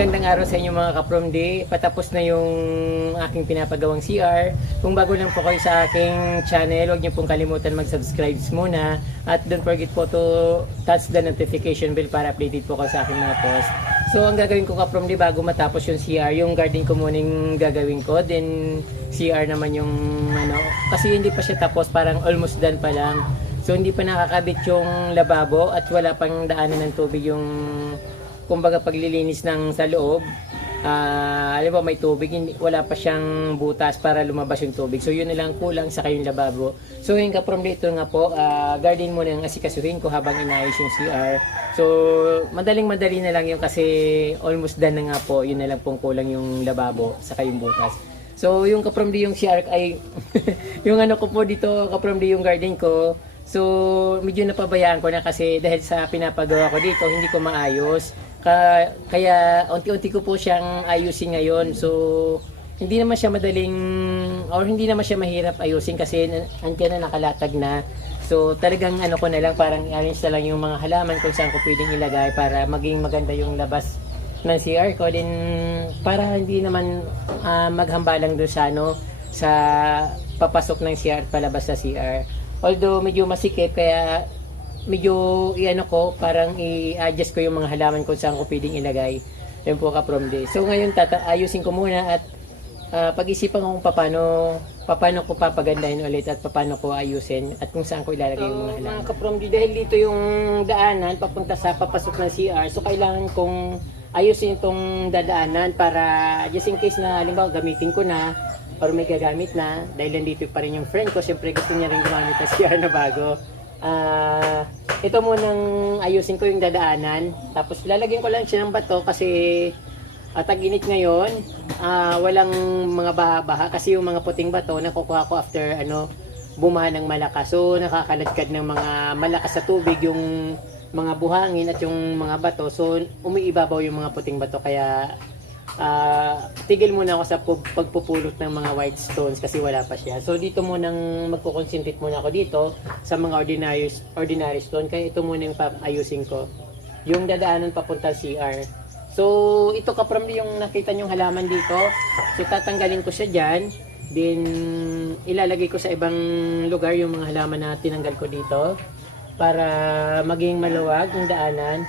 magandang araw sa inyo mga ka-From-D. Patapos na yung aking pinapagawang CR. Kung bago lang po kayo sa aking channel, huwag niyo pong kalimutan mag-subscribe muna. At don't forget po to touch the notification bell para updated po kayo sa aking mga post. So ang gagawin ko ka-From-D bago matapos yung CR, yung garden ko muna yung gagawin ko. Then CR naman yung ano, kasi hindi pa siya tapos, parang almost done pa lang. So hindi pa nakakabit yung lababo at wala pang daanan ng tubig yung kumbaga paglilinis ng sa loob. Alam mo may tubig, wala pa siyang butas para lumabas yung tubig. So yun na lang kulang sa kayong lababo. So yung ka-From dito nga po, garden muna ang asikasuhin ko habang inayos yung CR. So madali na lang yun kasi almost done na nga po. Yun na lang pong kulang yung lababo sa kayong butas. So yung ka-From yung CR ay yung ano ko po dito ka-From yung garden ko. So medyo napabayaan ko na kasi dahil sa pinapagawa ko dito hindi ko maayos. Kaya unti-unti ko po siyang ayusin ngayon. So hindi naman siya madaling or hindi naman siya mahirap ayusin kasi andiyan na nakalatag na. So talagang ano ko na lang, parang i-arrange na lang yung mga halaman kung saan ko pwedeng ilagay para maging maganda yung labas ng CR ko. Din para hindi naman maghambalang doon sa ano, sa papasok ng CR at palabas sa CR. Although medyo masikip kaya medyo i-ano ko, parang i-adjust ko yung mga halaman kung saan ko pwedeng ilagay. Yan po ka-From D. So ngayon ayusin ko muna at pag-isipan ko kung paano ko papagandahin ulit at paano ko ayusin at kung saan ko ilalagay yung mga halaman. Mga ka-From D, dahil dito yung daanan papunta sa papasok ng CR, so kailangan kong ayusin itong dadaanan para just in case na halimbawa gamitin ko na or may gagamit na, dahil nandito pa rin yung friend ko, syempre gusto niya rin gumamit ng CR na bago. Ito munang ayusin ko yung dadaanan, tapos lalagyan ko lang siya ng bato kasi tag-init ngayon, walang mga baha-baha kasi yung mga puting bato nakukuha ko after bumaha ng malakas. So nakakaladkad ng mga malakas sa tubig yung mga buhangin at yung mga bato, so umiibabaw yung mga puting bato. Kaya tigil muna ako sa pagpupulot ng mga white stones kasi wala pa siya. So dito munang magko-concentrate muna ako dito sa mga ordinary stone. Kaya ito muna yung ayusin ko, yung dadaanan papunta CR. So ito ka-From yung nakita nyong halaman dito, so tatanggalin ko siya dyan, then ilalagay ko sa ibang lugar yung mga halaman na tinanggal ko dito para maging maluwag yung daanan.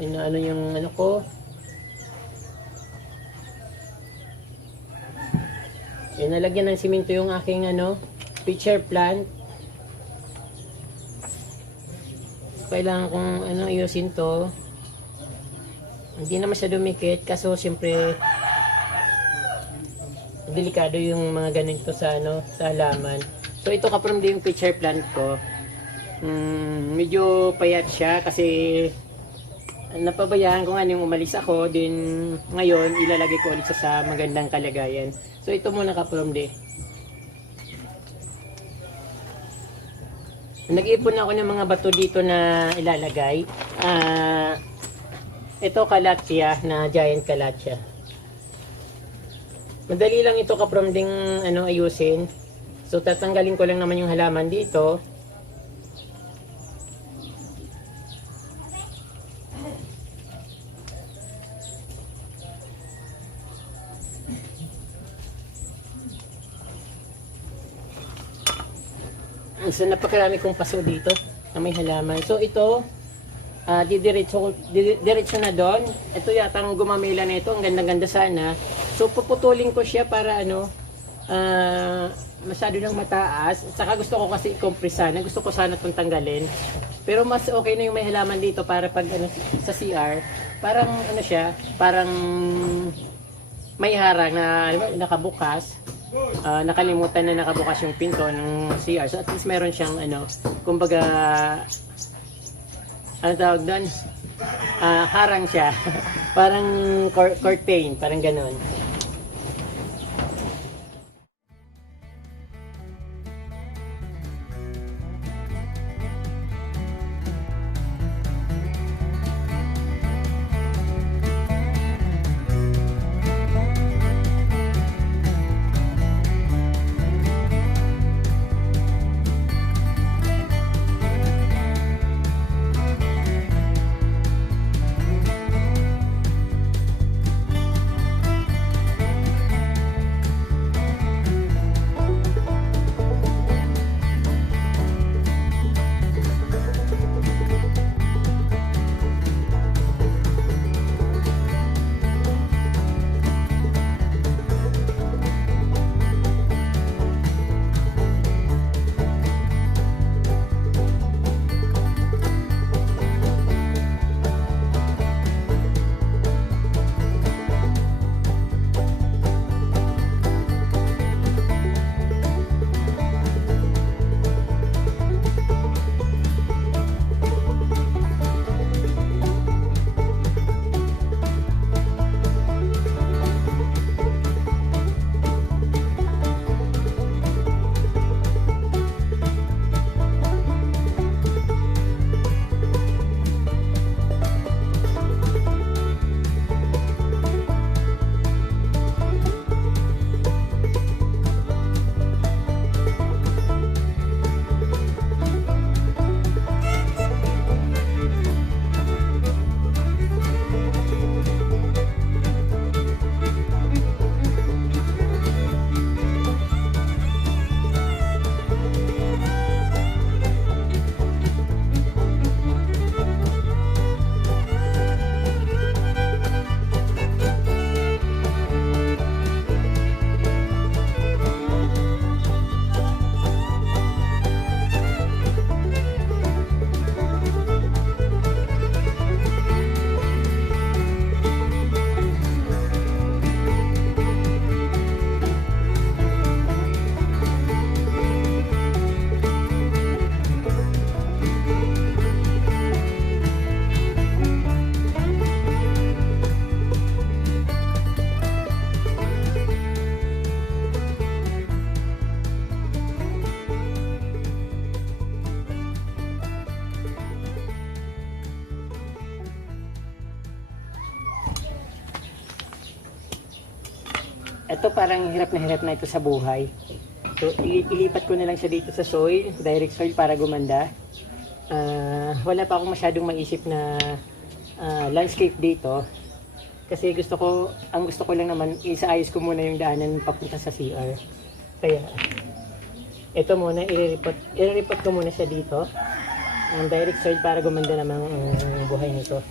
Ano yung ano ko, nalagyan ng simento yung aking pitcher plant. Kailangan kong ayusin to, hindi naman siya dumikit kaso siyempre delikado yung mga ganito sa sa halaman. So ito ka-From yung pitcher plant ko, medyo payat siya kasi napabayaan ko nga nung umalis ako, din ngayon ilalagay ko ulit sa magandang kalagayan. So ito muna ka-From D. Nag-ipon ako ng mga bato dito na ilalagay. Ito kalatya na giant kalatya. Madali lang ito ka-From D ayusin. So tatanggalin ko lang naman yung halaman dito. So napakarami kong paso dito na may halaman. So ito diretso na doon. Ito yata ang gumamela na ito, ang ganda-ganda sana. So puputulin ko siya para masyado nang mataas. Saka gusto ko kasi i-compress sana. Gusto ko sana itong tanggalin. Pero mas okay na yung may halaman dito para pag sa CR, parang siya, parang may harang na nakabukas. Nakalimutan na nakabukas yung pinto ng CR. So at least meron siyang kumbaga tawag doon? Harang siya. Parang curtain, parang ganon. ito parang hirap na ito sa buhay. So, ilipat ko na lang siya dito sa soil, direct soil para gumanda. Wala pa akong masyadong maisip na landscape dito. Kasi ang gusto ko lang naman, isaayos ko muna yung daanan papunta sa CR. Kaya, ito muna, i-repot ko muna siya dito. Ang direct soil para gumanda naman ang buhay nito.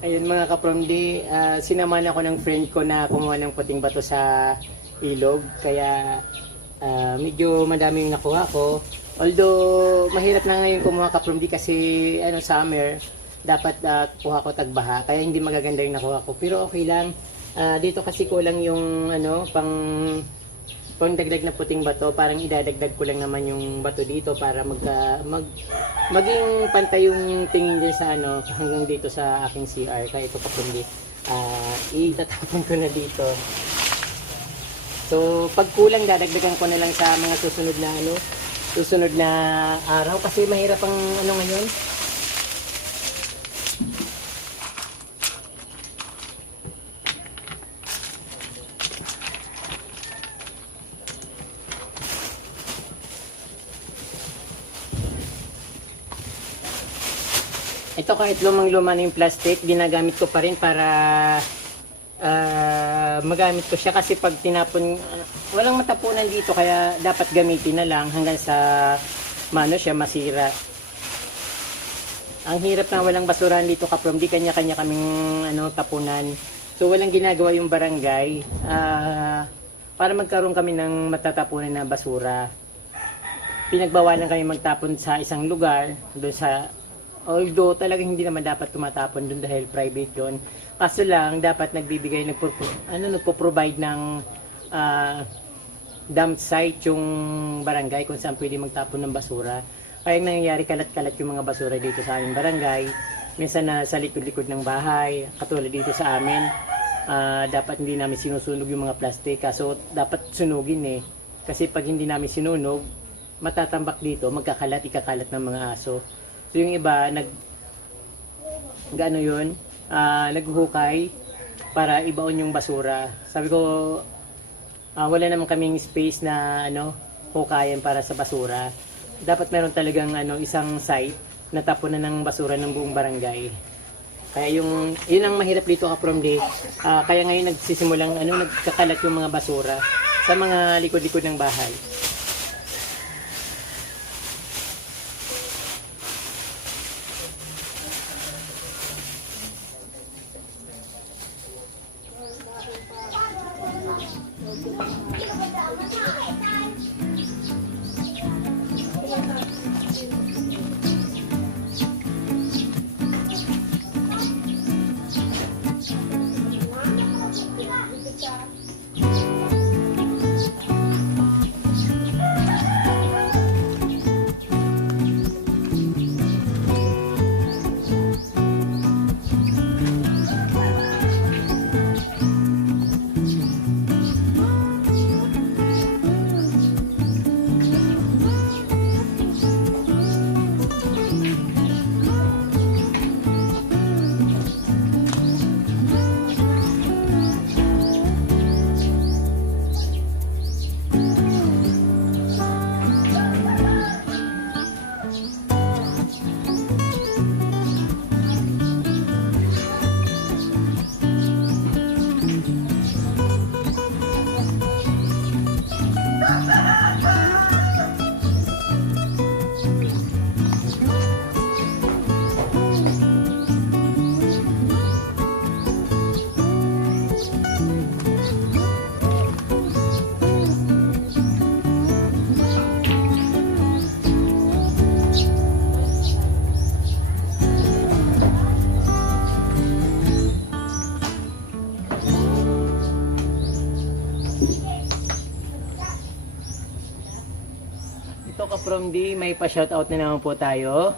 Ayun mga kapromdi, sinaman ako ng friend ko na kumuha ng puting bato sa ilog. Kaya medyo madaming nakuha ko. Although mahirap na ngayon kumuha kapromdi kasi summer, dapat kuha ko tagbaha. Kaya hindi magaganda yung nakuha ko. Pero okay lang. Dito kasi kulang yung pang dagdag na puting bato, parang idadagdag ko lang naman yung bato dito para maging pantay yung tingin din sa hanggang dito sa aking CR. Kaya ito pa kundi itatapon ko na dito. So pag kulang, dadagdagan ko na lang sa mga susunod na araw kasi mahirap ang ngayon. Ito kahit lumang-luma na yung plastic, ginagamit ko pa rin para magamit ko siya kasi pag tinapon, walang matapunan dito kaya dapat gamitin na lang hanggang sa siya masira. Ang hirap na walang basurahan dito kaprom, di kanya-kanya kaming tapunan. So walang ginagawa yung barangay para magkaroon kami ng matatapunan na basura. Pinagbawalan kami magtapon sa isang lugar, doon sa, although talagang hindi naman dapat tumatapon doon dahil private yun. Kaso lang, dapat nagbibigay, nagpo-provide ng dump site yung barangay kung saan pwede magtapon ng basura. Kaya nangyayari kalat-kalat yung mga basura dito sa aming barangay. Minsan na sa likod-likod ng bahay, katulad dito sa amin, dapat hindi namin sinusunog yung mga plastic. Kaso dapat sunugin eh. Kasi pag hindi namin sinunog, matatambak dito, ikakalat ng mga aso. So yung iba, naghuhukay para ibaon yung basura. Sabi ko, wala naman kaming space na hukayan para sa basura. Dapat meron talagang isang site na tapunan ng basura ng buong barangay. Kaya yun ang mahirap dito from day. Kaya ngayon nagsisimulang nagkakalat yung mga basura sa mga likod-likod ng bahay. From D, may pa-shoutout na naman po tayo.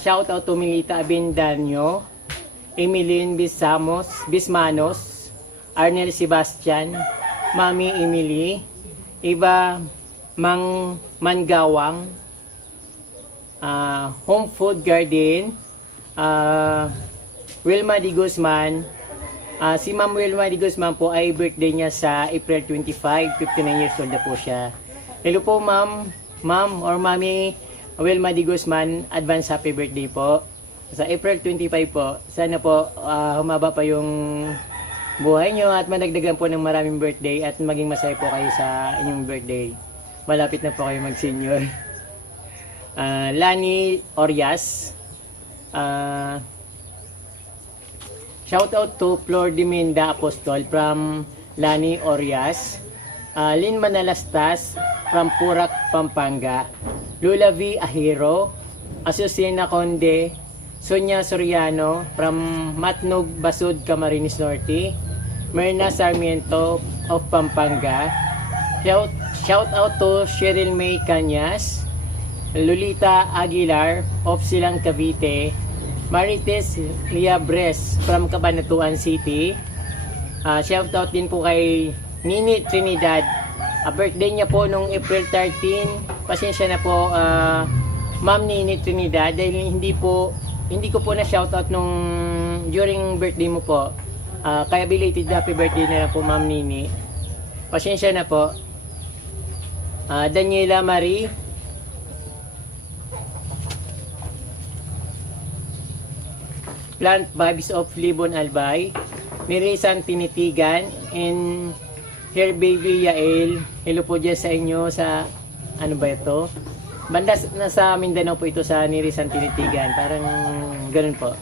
Shoutout to Milita Abendanyo, Emilyn Bismanos, Arnel Sebastian, Mami Emily, Iba Mangawang, Home Food Garden, Wilma Di Guzman. Si Ma'am Wilma Di Guzman po ay birthday niya sa April 25, 59 years old na po siya. Hello po Ma'am or Mami Wilma Di Guzman, advance happy birthday po. Sa April 25 po, sana po humaba pa yung buhay nyo at madagdagan po ng maraming birthday at maging masaya po kayo sa inyong birthday. Malapit na po kayo mag-senior. Lani Orias, shout out to Flor Diminda Apostol from Lani Orias. Lynn Manalastas from Purak, Pampanga, Lula V. Ahiro, Asusina Conde, Sonia Soriano from Matnog, Basud, Camarines Norte, Myrna Sarmiento of Pampanga, shout out to Cheryl May Cañas, Lolita Aguilar of Silang Cavite, Marites Liabres from Cabanatuan City, shout out din po kay Nini Trinidad. Birthday niya po nung April 13. Pasensya na po Ma'am Nini Trinidad dahil hindi ko po na shoutout nung during birthday mo po. Kaya belated happy birthday na lang po Ma'am Nini. Pasensya na po. Daniela Marie, Plant Vibes of Libon Albay, Nirisan Tinitigan, and Here Baby Yael. Hello po dyan sa inyo sa, ano ba ito? Banda nasa Mindanao po ito sa Nirisan Tinitigan. Parang ganun po.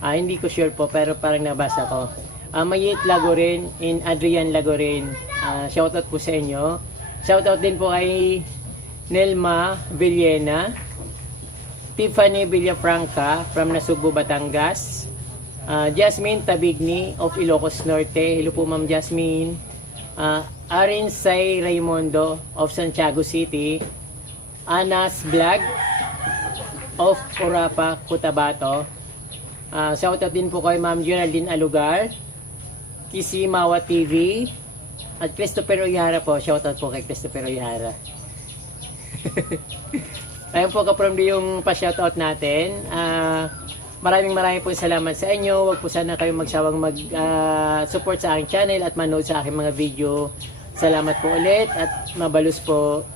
Hindi ko sure po, pero parang nabasa ko. Mayit Lagorin and Adrian Lagorin. Shoutout po sa inyo. Shoutout din po kay Nelma Villena, Tiffany Villafranca from Nasugbu, Batangas, Jasmine Tabigni of Ilocos Norte. Hello po Ma'am Jasmine. Arin Say Raimundo of Santiago City, Anas Vlog of Urapa, Cotabato. Shoutout din po kay Ma'am Geraldine Alugar, Kisimawa TV, at Christopher Oyara po. Shoutout po kay Christopher Oyara. Ayun po kapramdi yung pa-shoutout natin. Maraming po salamat sa inyo. Huwag po sana kayong magsawang mag-support sa aking channel at manood sa aking mga video. Salamat po ulit at mabalus po.